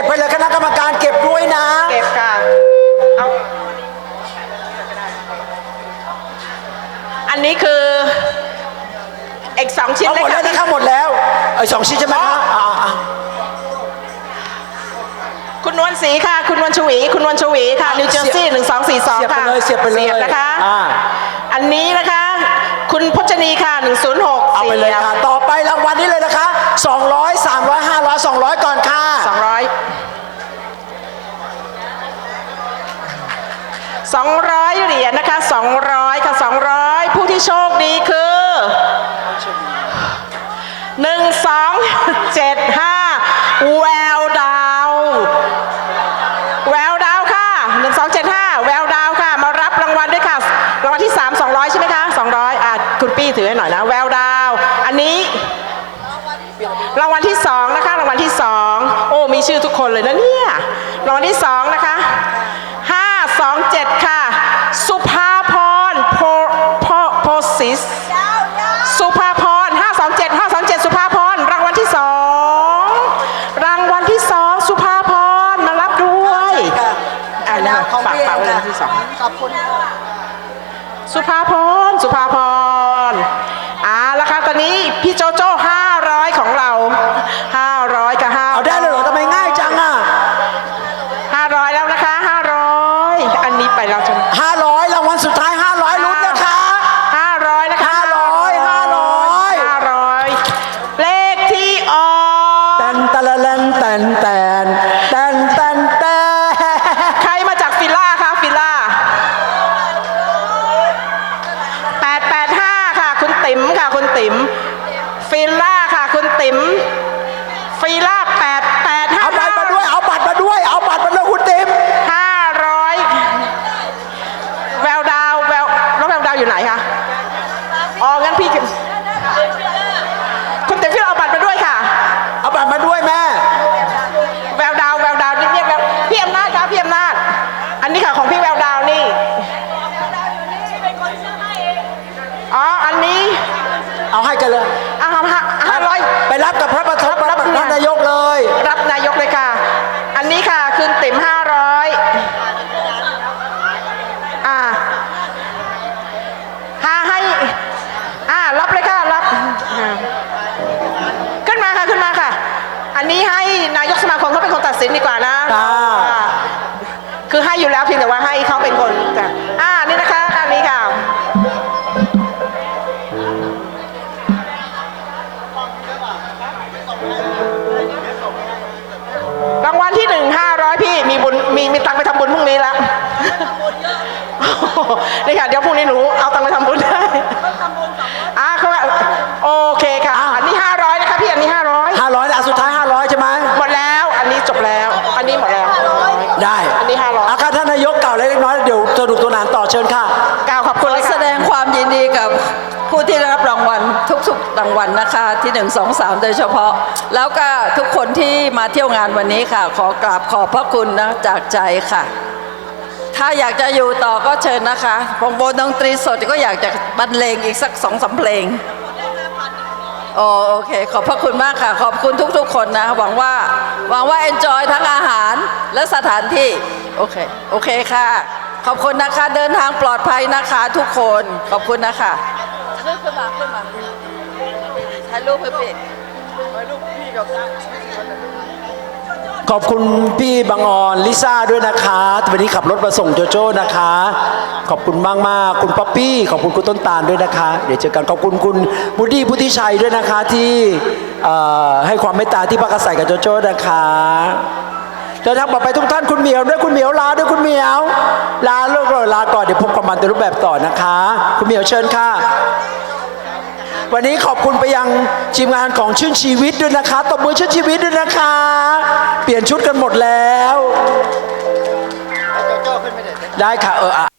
ก็บไปเลยคณะกรรมการเก็บด้วยนะ เก็บค่ะเอาอันนี้คืออีกสองชิ้นเอาหมดแล้วเลยนะคค่ะรับหมดแล้วไอ้สองชิ้นใช่ไหมคะอ่าอ่าคุณนวลศรีค่ะ คุณนวลชวี คุณนวลชวีค่ะนิวเจอร์ซีย์หนึ่งสองสี่สองเสียบไปค่ะเลยเสียบไปเลยเสียบนะคะ อ่าอันนี้นะคะ คุณพจนีค่ะหนึ่งศูนย์หกเอาไปเลยค่ะ ต่อไปรางวัลนี้เลยนะคะ 200 300 500 200 ก่อนค่ะ สองร้อย สองร้อยเหรียญนะคะสองร้อยค่ะสองร้อยผู้ที่โชคดีคือหนึ่งสองเจ็ดห้าแววดาว แววดาวค่ะหนึ่งสองเจ็ดห้าแววดาวค่ะ มารับรางวัลด้วยค่ะ รางวัลที่สามสองร้อยใช่ไหมคะสองร้อยอะ คุณปี้ถือให้หน่อยนะ แววดาว อันนี้ รางวัลที่สองนะคะ รางวัลที่สองโอ้ มีชื่อทุกคนเลยนะเนี่ย รางวัลที่สองนะคะ ห้าสองเจ็ดค่ะ สุภาพรโพโพโพสิส สุภาพรห้าสองเจ็ดห้าสองเจ็ดสุภาพรรางวัลที่สองรางวัลที่สองสุภาพรมารับด้วยอ่านะฝากฝากไว้เลยที่สองขอบคุณสุภาพรสุภาพรอ่าแล้วค่ะตอนนี้พี่โจโจ500 ของเรา 500กับ5 เอาได้เลยเหรอทำไมง่ายจังอะ 500 แล้วนะคะ 500 อันนี้ไปแล้วจัง 500 รางวัลสุดท้าย 500ลุ้นนะคะ 500 นะคะ 500 500 500 เลขที่ออก แตนตะละแล นแตนแตนแตนแตนแตนใครมาจากฟิลล่าคะฟิลล่า885 ค่ะ คุณติ๋มค่ะ คุณติ๋มฟิลล่าค่ะ คุณติ๋มฟิลล่า 885 เอาบัตรมาด้วย เอาบัตรมาด้วย เอาบัตรมาด้วยคุณติ๋ม ห้าร้อยแววดาวแววแล้วแววดาวอยู่ไหนคะอ๋องั้นพี่คุณเต็มพี่เอาบัตรมาด้วยค่ะ เอาบัตรมาด้วยแม่ แววดาวแววดาวนี่เรียกแววพี่อำนาจครับพี่อำนาจ อันนี้ค่ะของพี่แววดาวนี่อ๋ออันนี้ เอาให้กันเลย อะห้าห้าร้อย ไปรับกับพระประทบ รั รับบ เนี่ย ท่านนายกเลย รับนายกเลยค่ะ อันนี้ค่ะคืนติ๋มห้าร้อยอ่าหาให้ อ่า รับเลยค่ะ รับอ่าขึ้นมาค่ะ ขึ้นมาค่ะ อันนี้ให้นายกสมาคมเขาเป็นคนตัดสินดีกว่านะ อ่า อ่าคือให้อยู่แล้วเพียงแต่ว่าให้เขาเป็นคนจ้ะอ่านี่นะคะอันนี้ค่ะรางวัลที่หนึ่งห้าร้อยพี่มีบุญมีมีตังไปทำบุญพรุ่งนี้แล้วนี่ค่ะเดี๋ยวพรุ่งนี้หนูเอาตังไปทำบุญ เล็กน้อยเดี๋ยวสรุปตัวนานต่อเชิญค่ะ กล่าวขอบคุณเลยแสค่ะดงความยินดีกับผู้ที่ได้รับรางวัลทุกๆรางวัลนะคะที่ 1 2 3 โดยเฉพาะ แล้วก็ทุกคนที่มาเที่ยวงานวันนี้ค่ะ ขอกราบขอบพระคุณนะจากใจค่ะ ถ้าอยากจะอยู่ต่อก็เชิญนะคะวงโบนดนตรีสดก็อยากจะบรรเลงอีกสักสองสามเพลงโอโอเค ขอบพระคุณมากค่ะ ขอบคุณทุกๆ คนนะ หวังว่าหวังว่า enjoy ทั้งอาหารและสถานที่ โอเค โอเคค่ะ ขอบคุณนะคะ เดินทางปลอดภัยนะคะทุกคน ขอบคุณนะคะขึ้นมาขึ้นมาถ่ายรูปเพื่อพี่ถ่ายรูปพี่กับขอบคุณพี่บางออนลิซ่าด้วยนะคะวันนี้ขับรถมาส่งโจโจ้นะคะ ขอบคุณมากมากคุณป๊อปปี้ ขอบคุณคุณต้นตาลด้วยนะคะ เดี๋ยวเจอกันขอบคุณคุณบุดี้พุทธิชัยด้วยนะคะที่ให้ความเมตตาที่พักอาศัยกับโจโจ้นะคะ เดินทางปลอดภัยทุกท่านคุณเหมียวด้วยคุณเหมียวลาด้วยคุณเหมียว ลาลูกเลยลาก่อนเดี๋ยวพบกับมันในรูปแบบต่อนะคะ คุณเหมียวเชิญค่ะ วันนี้ขอบคุณไปยังทีมงานของชื่นชีวิตด้วยนะคะตบมือชื่นชีวิตด้วยนะคะ เปลี่ยนชุดกันหมดแล้ว ได้ค่ะเอออะ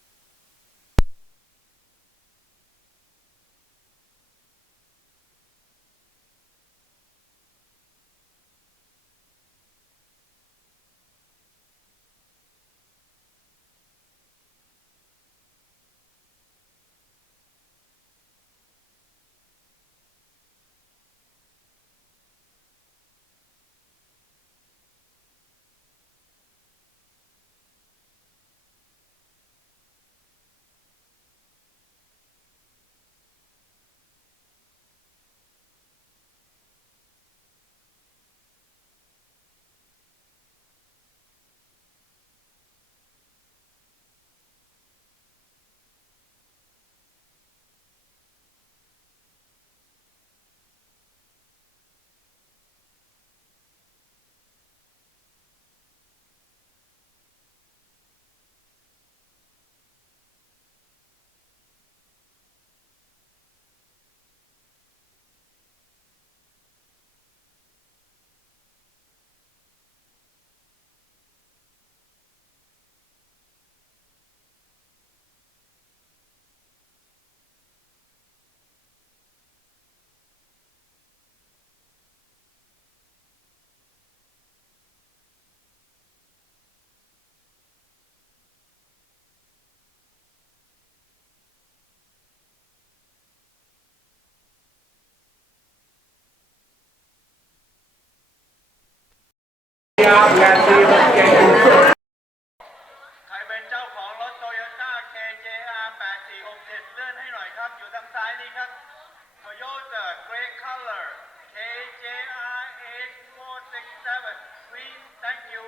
ใครเป็นเจ้าของรถโตโยต้า KJR 8467เลื่อนให้หน่อยครับ อยู่ทางซ้ายนี่ครับ Toyota Grey Color KJR 8467 Please thank you